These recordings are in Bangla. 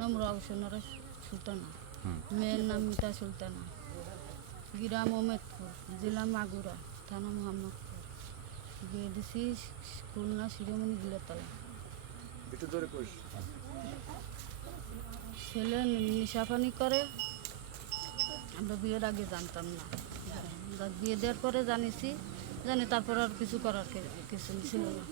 নাম রওশনারা সুলতানা, মেয়ের নাম মিতা সুলতানা, গ্রাম ওমেদপুর, জেলা মাগুরা, থানা মোহাম্মদপুর। বিয়ে দিছি খুলনা শিরোমণি গিলাতলা। ছেলে নেশাপানি করে, আমরা বিয়ের আগে জানতাম না। বিয়ে দেওয়ার পরে জানি তারপর আর কিছু করার কিছু ছিল না।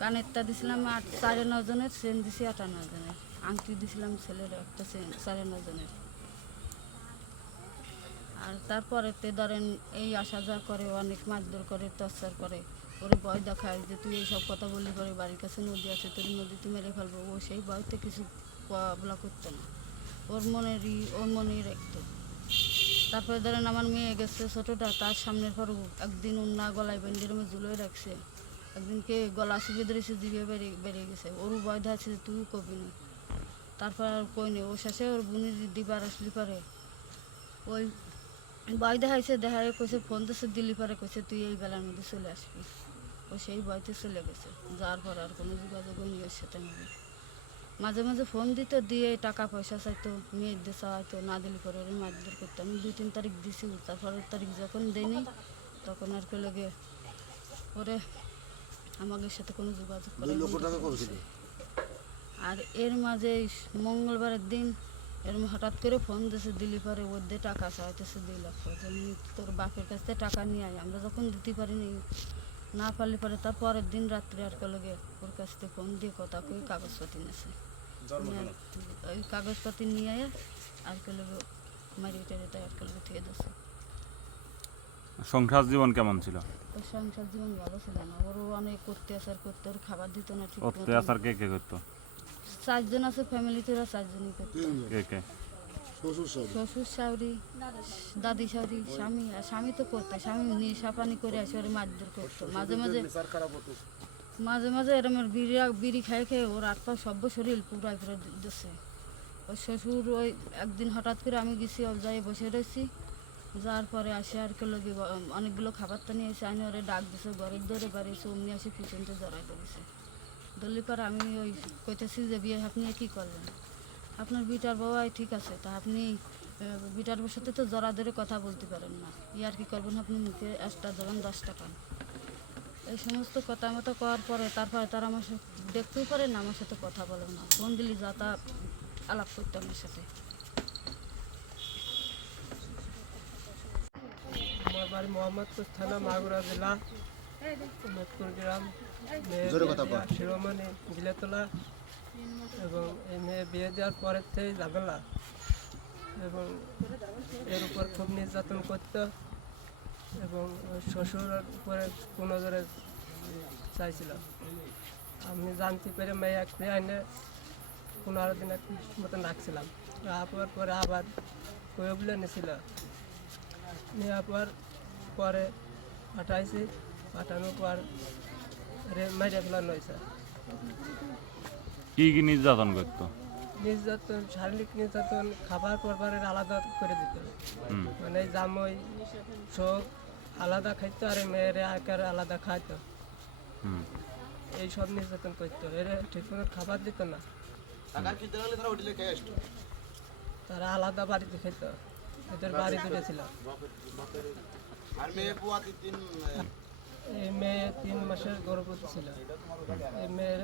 কানেরটা দিছিলাম 9.5 জনের, চেন দিছি 58 জনের, আংটি দিছিলাম ছেলের একটা চেন 9.5 জনের। আর তারপরেতে ধরেন এই আসা যা করে, অনেক মারধর করে, টর্চার করে, ওরে ভয় দেখায় যে তুই এইসব কথা বললি পরে বাড়ির কাছে নদী আছে, তোর নদীতে মেরে ফেলবো। ও সেই ভয়তে কিছু বলা করতো না, ওর মনেই রাখতো। তারপরে ধরেন আমার মেয়ে গেছে ছোটোটা, তার সামনের পর একদিন উন্না গলায় বেন্ডেরমে ঝুলোয় রাখছে, একদিনকে গলা চিপে ধরেছে, জিভে বেরিয়ে গেছে। ওরও ভয় দেখাচ্ছে যে তুই কবি নি। তারপর আর কই নেই, ও শেষে ওর বুনির দিবার আসলি পারে ওই ভয় দেখায় কইছে, ফোন দিচ্ছে দিল্লি পারে, কইছে তুই এই বেলার মধ্যে চলে আসবি। ও সেই ভয়তে চলে গেছে, যাওয়ার পর আর কোনো যোগাযোগ নেই ওর সাথে। মাঝে মাঝে ফোন দিত, দিয়ে টাকা পয়সা চাইতো, মেয়ের দিয়ে চাইতো, না দিলে পরে ওর মারধর করতো। আমি 2-3 তারিখ দিছি, তারপরের তারিখ যখন দেয়নি তখন আর কে লাগে ওরে আমাদের সাথে কোনো যোগাযোগ করে। আর এর মাঝে মঙ্গলবারের দিন হঠাৎ করে ফোন দিয়েছে দিল্লি পারে, ওর দিয়ে টাকা চাইতেছে 2 লাখ। তোর বাপের কাছ থেকে টাকা নিয়ে আয়, আমরা যখন দিতে পারিনি, না পারলে পরে তার পরের দিন রাত্রে আর লগে ওর কাছ থেকে ফোন দিয়ে কথা কই কাগজপাতি নেছে, ওই কাগজপাতি নিয়ে আয় আর লগে মারিয়ে টারিয়ে তাই আর লগে থেকে দিচ্ছে। সংসার জীবন কেমন ছিল? ওর সংসার জীবন ভালো ছিল না, ওরও অনেক অত্যাচার করতো, ওর খাবার দিত না ঠিক মতো। অত্যাচার কে কে করতো? 4 জন আছে ফ্যামিলিতে, ওরা 4 জনই করতো। কে কে? শ্বশুর শাশুড়ি, দাদি শাশুড়ি, স্বামী। আর স্বামী তো করতো, স্বামী নেশাপানি করে আসে ওরে মারধর করতো। মাঝে মাঝে এরম বিড়ি খেয়ে ওর হাত পা সভ্য শরীর পুরাই দিচ্ছে। ওর শ্বশুর ওই একদিন হঠাৎ করে আমি গেছি, ওর যাই বসে রয়েছি, যাওয়ার পরে আসে আর লগে অনেকগুলো খাবার তো নিয়ে এসে আনি ওরে ডাক দিছে, ঘরের দৌড়ে বাড়িয়েছে, অমনি আসে পিছনতে জড়াই ধরেছে। ধরলে পর আমি ওই কইতেছি যে বিয়ে আপনি কী করলেন, আপনার বিটার বাবাই ঠিক আছে, তা আপনি বিটার বউর সাথে তো জড়া ধরে কথা বলতে পারেন না, আর কি করবেন আপনি, মুখে 1টা দেবেন 10 টাকা। এই সমস্ত কথা মতো করার পরে তারপরে তারা আমার সাথে দেখতেও পারে না, আমার সাথে কথা বলে না, ফোন দিলি যা তা আলাপ করতো আমার সাথে। আমার বাড়ি মোহাম্মদপুর থানা মাগুরা জেলা ওমেদপুর গ্রাম, শিরোমণি গিলাতলা। এবং এই মেয়ে বিয়ে দেওয়ার পরের থেকে ঝামেলা, এবং এর উপর খুব নির্যাতন করত, এবং শ্বশুরের উপরে কোনো ধরে চাইছিল। আমি জানতে পেরে মেয়ে এক আইনে 15 দিন মতন রাখছিলাম, রাখার পরে আবার কয়েকগুলো নিয়েছিল, নেওয়ার পরে পাঠাইছি, পাঠানোর পর মেরে ফেলানো হয়েছে। কি কি নির্যাতন করতো? নির্যাতন, শারীরিক নির্যাতন, খাবার পরবারের আলাদা করে দিত, মানে জামই শোক আলাদা খাইতো আর মেয়ের আকার আলাদা খাইতো, এইসব নির্যাতন করতো। এর ঠিক মতো খাবার দিত না, তারা আলাদা বাড়িতে খেত, এদের বাড়ি দুটো ছিল। এই মেয়ে 3 মাসের গর্ভবতী ছিল। এই মেয়ের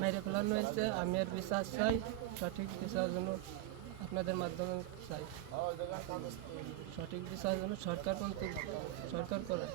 মেরে ফেলানো হয়েছে। আমি এর বিচার চাই, সঠিক বিচার জন্য আপনাদের মাধ্যমে চাই, সঠিক বিচার জন্য সরকার করে।